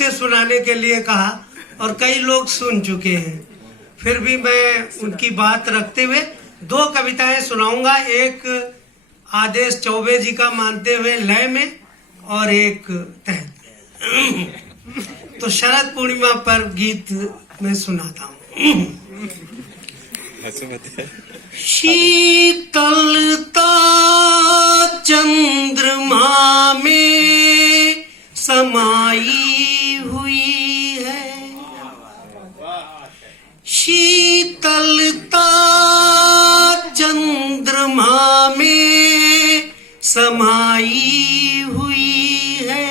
से सुनाने के लिए कहा और कई लोग सुन चुके हैं, फिर भी मैं उनकी बात रखते हुए 2 कविताएं सुनाऊंगा। एक आदेश चौबे जी का मानते हुए लय में और एक तहत। तो शरद पूर्णिमा पर गीत मैं सुनाता हूँ। शीतलता चंद्रमा में समाई हुई है, शीतलता चंद्रमा में समाई हुई है,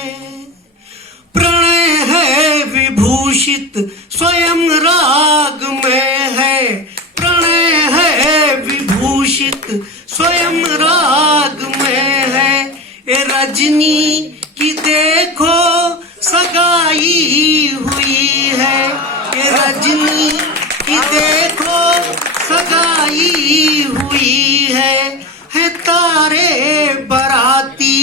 प्रणय है विभूषित स्वयं राग में है, प्रणय है विभूषित स्वयं राग में है। ए रजनी की देखो सगाई हुई है, ए रजनी की देखो सगाई हुई है तारे बराती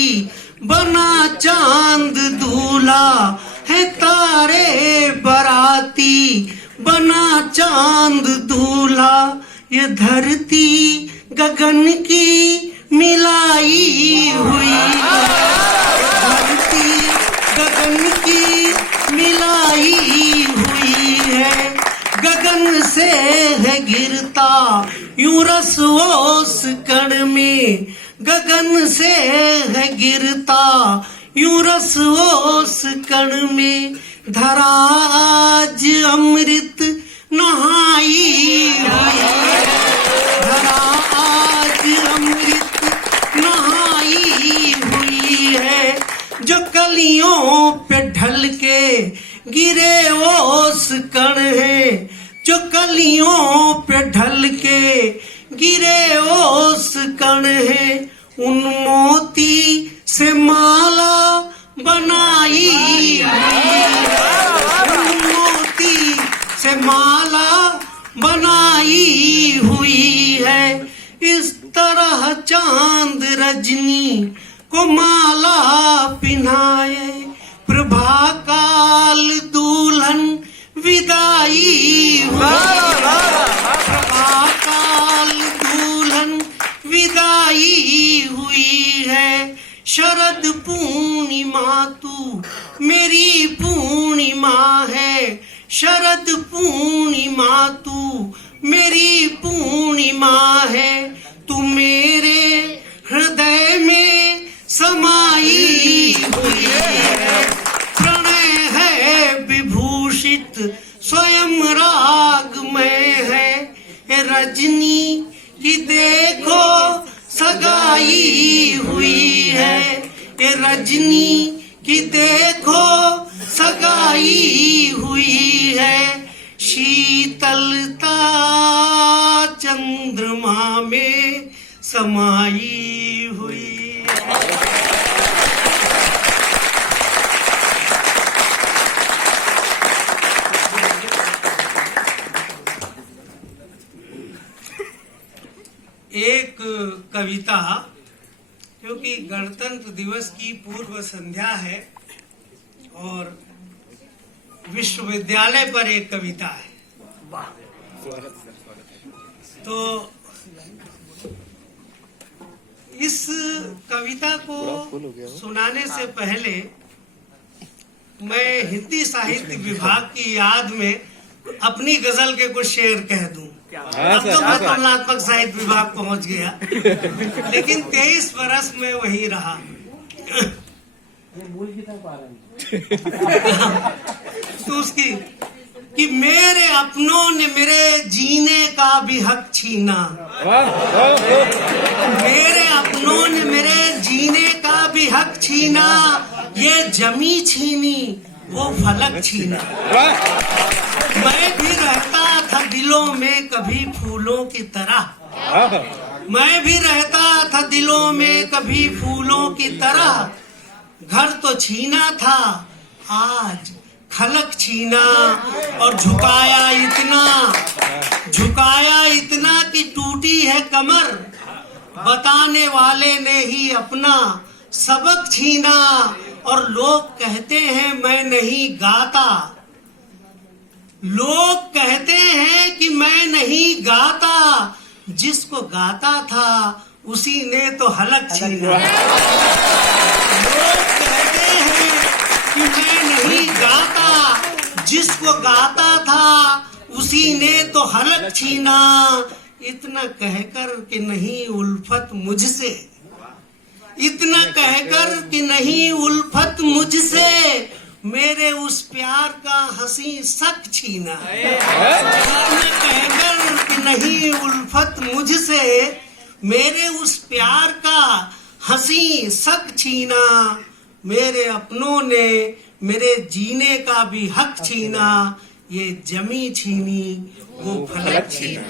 बना चांद दूल्हा, है तारे बराती बना चांद दूल्हा, ये धरती गगन की मिलाई हुई है, धरती गगन की मिलाई हुई है, गगन से है गिरता यूं रस ओस कण में, गगन से है गिरता यूं रस ओस कण में, धरा आज अमृत नहाई हुई है, धरा आज अमृत नहाई हुई है, जो कलियों पे ढल के गिरे ओस कण है, जो कलियों पे ढल के गिरे ओस कण है, उन मोती से माला बनाई हुई है, उन मोती से माला बनाई हुई है, इस तरह चांद रजनी को माला पिन्हाए, प्रभा काल दुल्हन विदाई हुई है, प्रभा काल दुल्हन विदाई हुई है, शरद पूर्णिमा तू मेरी पूर्णिमा है, शरद पूर्णिमा तू मेरी पूर्णिमा है, तू मेरे हृदय में समाई हुई है, प्रणय है विभूषित स्वयं राग में है, रजनी की देखो सगाई हुई है, रजनी की देखो सगाई हुई है, शीतलता चंद्रमा में समाई हुई है। एक कविता, क्योंकि गणतंत्र दिवस की पूर्व संध्या है और विश्वविद्यालय पर एक कविता है, तो इस कविता को सुनाने से पहले मैं हिंदी साहित्य विभाग की याद में अपनी गजल के कुछ शेर कह दूं। अब तो मैं तुलनात्मक साहित्य विभाग पहुंच गया, लेकिन 23 वर्ष में वही रहा। तो उसकी कि मेरे अपनों ने मेरे जीने का भी हक छीना, मेरे अपनों ने मेरे जीने का भी हक छीना, ये जमी छीनी वो फलक छीना, मैं भी रहता था दिलों में कभी फूलों की तरह, मैं भी रहता था दिलों में कभी फूलों की तरह, घर तो छीना था आज खलक छीना, और झुकाया इतना कि टूटी है कमर, बताने वाले ने ही अपना सबक छीना, और लोग कहते हैं मैं नहीं गाता, लोग कहते हैं कि मैं नहीं गाता, जिसको गाता था उसी ने तो हलक छीना। लोग कहते हैं कि मैं नहीं गाता, जिसको गाता था उसी ने तो हलक छीना। इतना कहकर कि नहीं उल्फत मुझसे, इतना कहकर कि नहीं उल्फत मुझसे, मेरे उस प्यार का हंसी सक छीना। इतना कहकर कि नहीं उल्फत मुझसे, मेरे उस प्यार का हंसी सक छीना। मेरे अपनों ने मेरे जीने का भी हक छीना, ये जमी छीनी वो फलक छीना।